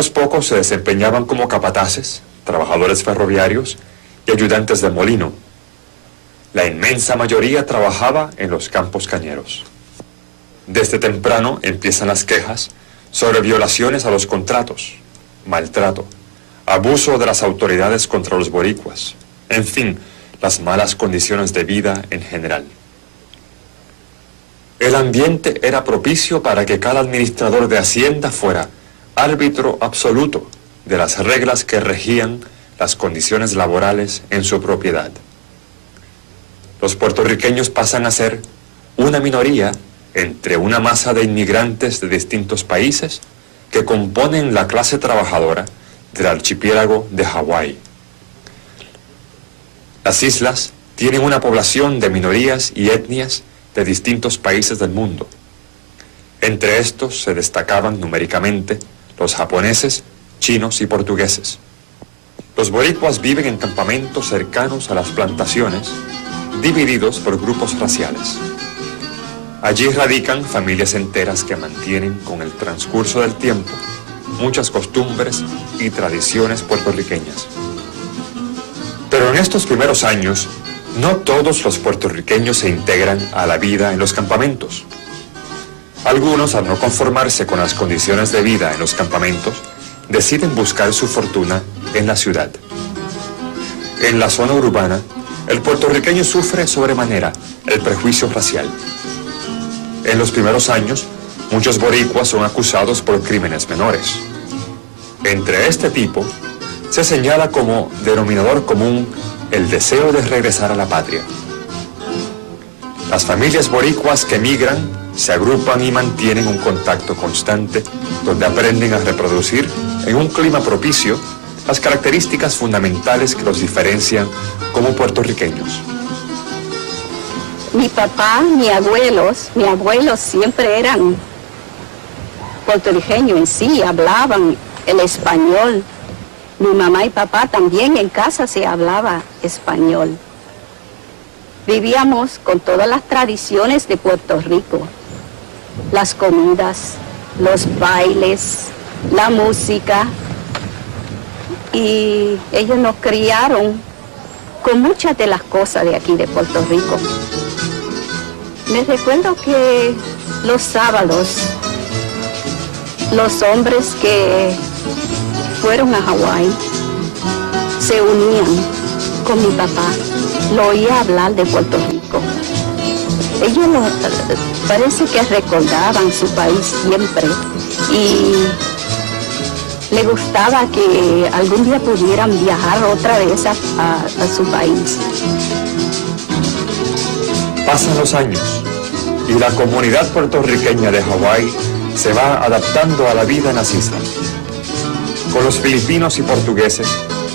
Unos pocos se desempeñaban como capataces, trabajadores ferroviarios y ayudantes de molino. La inmensa mayoría trabajaba en los campos cañeros. Desde temprano empiezan las quejas sobre violaciones a los contratos, maltrato, abuso de las autoridades contra los boricuas, en fin, las malas condiciones de vida en general. El ambiente era propicio para que cada administrador de Hacienda fuera árbitro absoluto de las reglas que regían las condiciones laborales en su propiedad. Los puertorriqueños pasan a ser una minoría entre una masa de inmigrantes de distintos países que componen la clase trabajadora del archipiélago de Hawái. Las islas tienen una población de minorías y etnias de distintos países del mundo. Entre estos se destacaban numéricamente los japoneses, chinos y portugueses. Los boricuas viven en campamentos cercanos a las plantaciones, divididos por grupos raciales. Allí radican familias enteras que mantienen con el transcurso del tiempo muchas costumbres y tradiciones puertorriqueñas. Pero en estos primeros años, no todos los puertorriqueños se integran a la vida en los campamentos. Algunos, al no conformarse con las condiciones de vida en los campamentos, deciden buscar su fortuna en la ciudad. En la zona urbana, el puertorriqueño sufre sobremanera el prejuicio racial. En los primeros años, muchos boricuas son acusados por crímenes menores. Entre este tipo, se señala como denominador común el deseo de regresar a la patria. Las familias boricuas que migran se agrupan y mantienen un contacto constante donde aprenden a reproducir en un clima propicio las características fundamentales que los diferencian como puertorriqueños. Mi papá, mis abuelos siempre eran puertorriqueños en sí, hablaban el español. Mi mamá y papá también en casa se hablaba español. Vivíamos con todas las tradiciones de Puerto Rico, las comidas, los bailes, la música, y ellos nos criaron con muchas de las cosas de aquí de Puerto Rico. Me recuerdo que los sábados, los hombres que fueron a Hawái se unían con mi papá, lo oía hablar de Puerto Rico. Ellos parece que recordaban su país siempre y le gustaba que algún día pudieran viajar otra vez a su país. Pasan los años y la comunidad puertorriqueña de Hawái se va adaptando a la vida en las islas. Con los filipinos y portugueses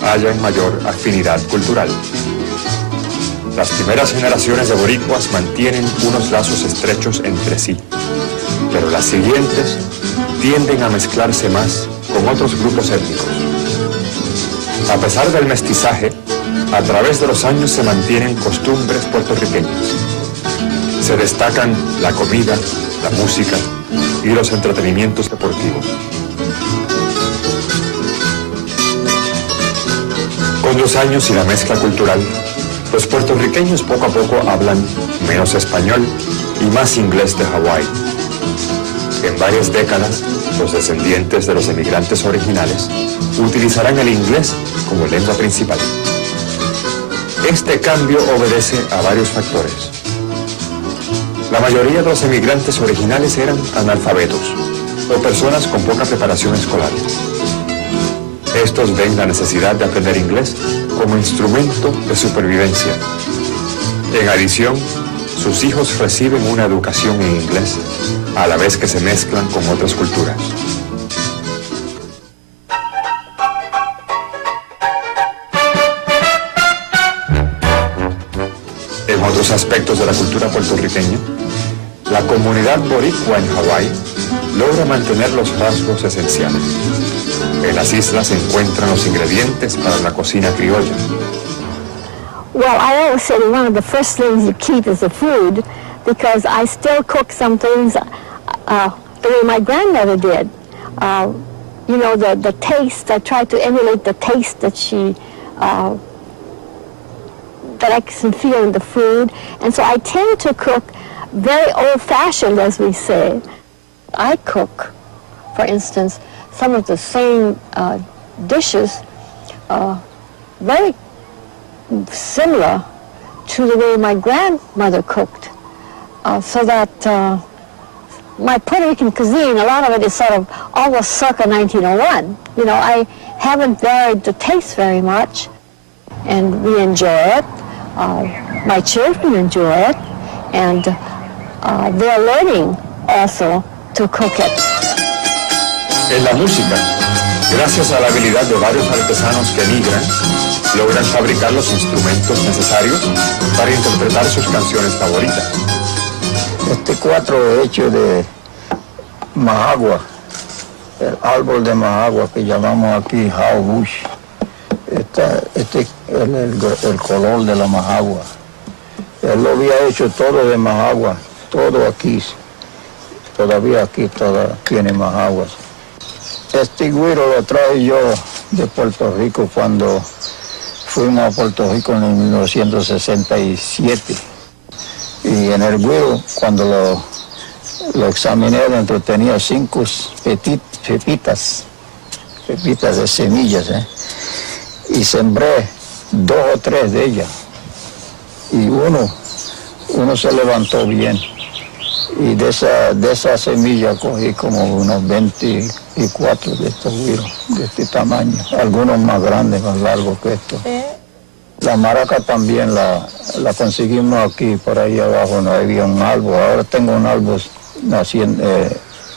hallan mayor afinidad cultural. Las primeras generaciones de boricuas mantienen unos lazos estrechos entre sí, pero las siguientes tienden a mezclarse más con otros grupos étnicos. A pesar del mestizaje, a través de los años se mantienen costumbres puertorriqueñas. Se destacan la comida, la música y los entretenimientos deportivos. Con los años y la mezcla cultural, los puertorriqueños poco a poco hablan menos español y más inglés de Hawái. En varias décadas, los descendientes de los emigrantes originales utilizarán el inglés como lengua principal. Este cambio obedece a varios factores. La mayoría de los emigrantes originales eran analfabetos o personas con poca preparación escolar. Estos ven la necesidad de aprender inglés como instrumento de supervivencia. En adición, sus hijos reciben una educación en inglés, a la vez que se mezclan con otras culturas. En otros aspectos de la cultura puertorriqueña, la comunidad boricua en Hawái logra mantener los rasgos esenciales. En las islas se encuentran los ingredientes para la cocina criolla. Well, I always say that one of the first things you keep is the food, because I still cook some things the way my grandmother did. you know, the taste. I try to emulate the taste that she, that I can feel in the food. And so I tend to cook very old-fashioned, as we say. I cook, for instance, some of the same dishes very similar to the way my grandmother cooked. So that my Puerto Rican cuisine, a lot of it is sort of almost circa 1901. You know, I haven't varied the taste very much, and we enjoy it. My children enjoy it, and they're learning also to cook it. En la música, gracias a la habilidad de varios artesanos que migran, logran fabricar los instrumentos necesarios para interpretar sus canciones favoritas. Este cuatro hecho de mahagua, el árbol de mahagua que llamamos aquí haubush. Este es el color de la mahagua. Él lo había hecho todo de mahagua, todo aquí. Todavía aquí tiene mahaguas. Este güiro lo traje yo de Puerto Rico cuando fuimos a Puerto Rico en 1967. Y en el güiro, cuando lo examiné dentro, tenía 5 pepitas de semillas, y sembré 2 o 3 de ellas. Y uno se levantó bien. Y de esa semilla cogí como unos 24 de estos güiros, de este tamaño. Algunos más grandes, más largos que estos. La maraca también la conseguimos aquí, por ahí abajo no había un árbol. Ahora tengo un árbol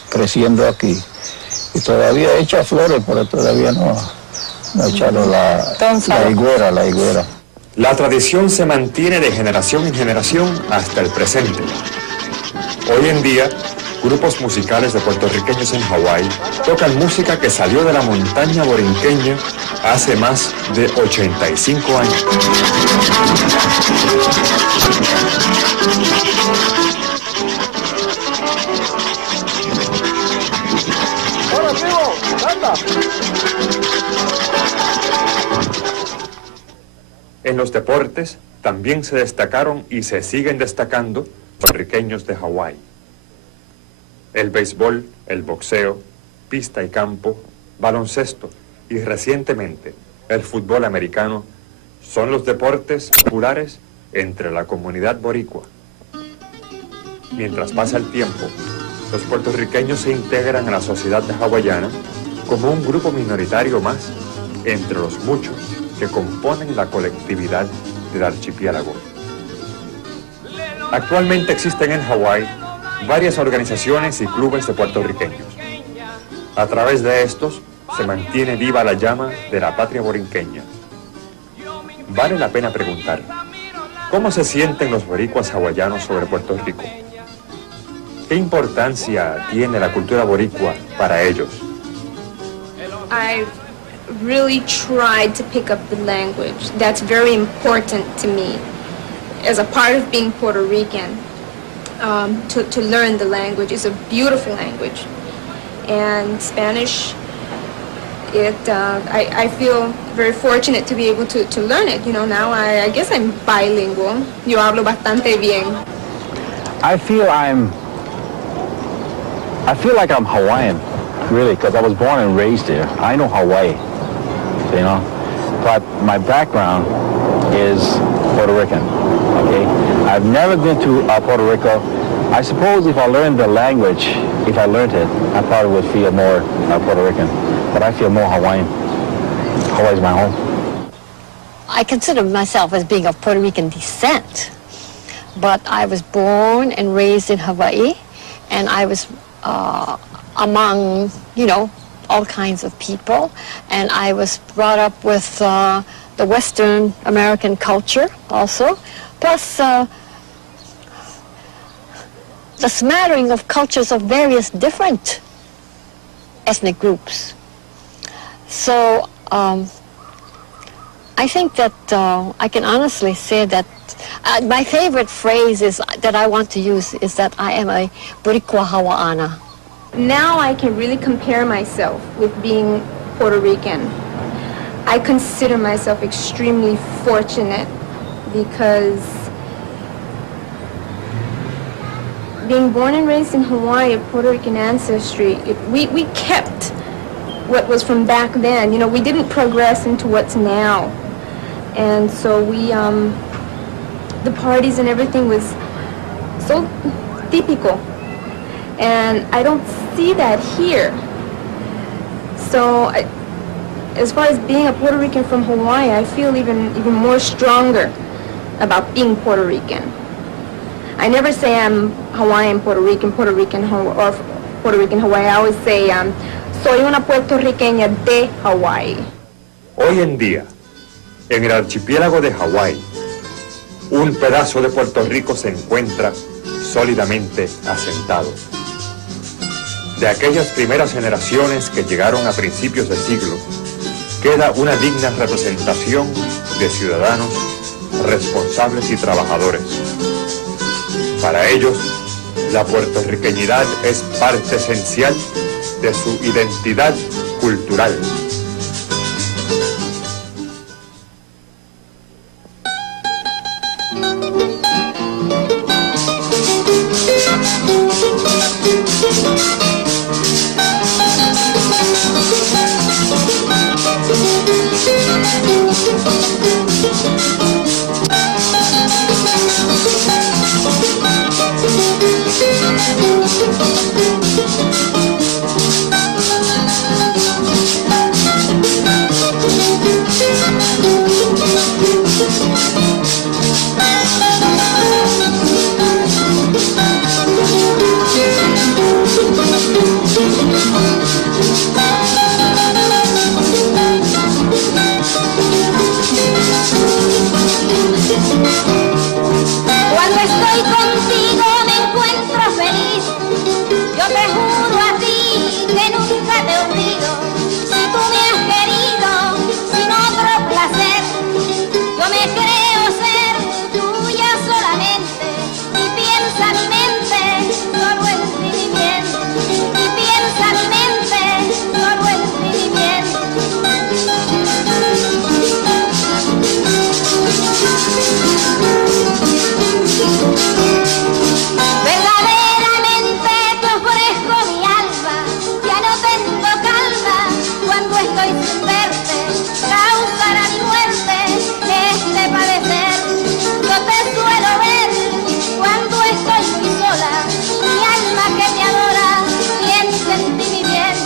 creciendo aquí. Y todavía echa flores, pero todavía no he echado la higuera. La tradición se mantiene de generación en generación hasta el presente. Hoy en día, grupos musicales de puertorriqueños en Hawái tocan música que salió de la montaña borinqueña hace más de 85 años. En los deportes también se destacaron y se siguen destacando puertorriqueños de Hawái. El béisbol, el boxeo, pista y campo, baloncesto y recientemente el fútbol americano son los deportes populares entre la comunidad boricua. Mientras pasa el tiempo, los puertorriqueños se integran a la sociedad hawaiana como un grupo minoritario más entre los muchos que componen la colectividad del archipiélago. Actualmente existen en Hawái varias organizaciones y clubes de puertorriqueños. A través de estos se mantiene viva la llama de la patria borinqueña. Vale la pena preguntar, ¿cómo se sienten los boricuas hawaianos sobre Puerto Rico? ¿Qué importancia tiene la cultura boricua para ellos? I've really tried to pick up the language. That's very important to me. As a part of being Puerto Rican, to learn the language. Is a beautiful language. And Spanish, I feel very fortunate to be able to learn it. You know, now I guess I'm bilingual. Yo hablo bastante bien. I feel like I'm Hawaiian, really, because I was born and raised there. I know Hawaii, you know, but my background is Puerto Rican, okay? I've never been to Puerto Rico. I suppose if I learned the language, if I learned it, I probably would feel more Puerto Rican, but I feel more Hawaiian. Hawaii's my home. I consider myself as being of Puerto Rican descent, but I was born and raised in Hawaii, and I was among, you know, all kinds of people, and I was brought up with the Western American culture also, plus the smattering of cultures of various different ethnic groups. So I think that I can honestly say that my favorite phrase is that I want to use is that I am a Boricua Hawaiana. Now I can really compare myself with being Puerto Rican. I consider myself extremely fortunate because being born and raised in Hawaii, of Puerto Rican ancestry, we kept what was from back then. You know, we didn't progress into what's now. And so the parties and everything was so típico. And I don't see that here. So as far as being a Puerto Rican from Hawaii, I feel even more stronger about being Puerto Rican. I never say I'm Hawaiian, Puerto Rican, or Puerto Rican, Hawaii. I always say soy una puertorriqueña de Hawaii. Hoy en día, en el archipiélago de Hawái, un pedazo de Puerto Rico se encuentra sólidamente asentado. De aquellas primeras generaciones que llegaron a principios del siglo, queda una digna representación de ciudadanos responsables y trabajadores. Para ellos, la puertorriqueñidad es parte esencial de su identidad cultural. Cuando estoy contigo me encuentro feliz. Yo te juro a ti que nunca te olvido. Si tú me has querido sin otro placer, yo me creo ser tuya solamente. Y piensa mi mente solo en ti bien. Y piensa mi mente solo en ti bien. Verdaderamente te ofrezco mi alma, ya no tengo calma cuando estoy sin verte, causará mi muerte este padecer. Yo te suelo ver cuando estoy muy sola, mi alma que te adora, piensa en ti mi bien,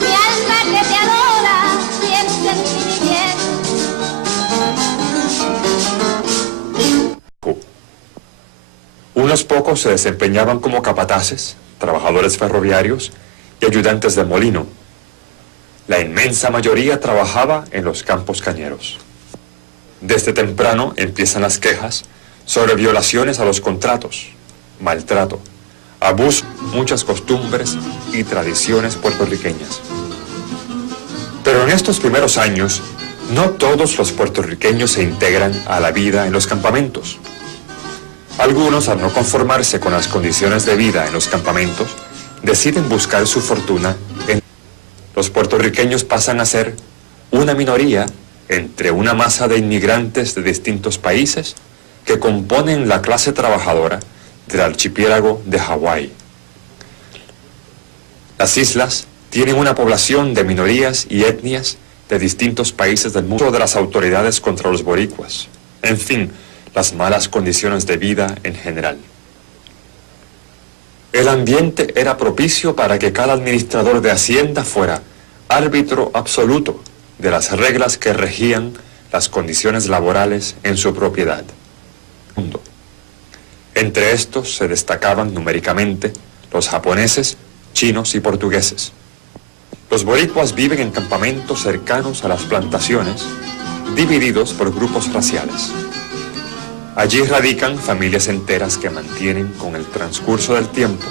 mi alma que te adora, piensa en ti mi bien. Unos pocos se desempeñaban como capataces, trabajadores ferroviarios y ayudantes de molino. La inmensa mayoría trabajaba en los campos cañeros. Desde temprano empiezan las quejas sobre violaciones a los contratos, maltrato, abuso, muchas costumbres y tradiciones puertorriqueñas. Pero en estos primeros años, no todos los puertorriqueños se integran a la vida en los campamentos. Algunos, al no conformarse con las condiciones de vida en los campamentos, deciden buscar su fortuna en... Los puertorriqueños pasan a ser una minoría entre una masa de inmigrantes de distintos países que componen la clase trabajadora del archipiélago de Hawái. Las islas tienen una población de minorías y etnias de distintos países del mundo, de las autoridades contra los boricuas, en fin, las malas condiciones de vida en general. El ambiente era propicio para que cada administrador de Hacienda fuera árbitro absoluto de las reglas que regían las condiciones laborales en su propiedad. Entre estos se destacaban numéricamente los japoneses, chinos y portugueses. Los boricuas viven en campamentos cercanos a las plantaciones, divididos por grupos raciales. Allí radican familias enteras que mantienen con el transcurso del tiempo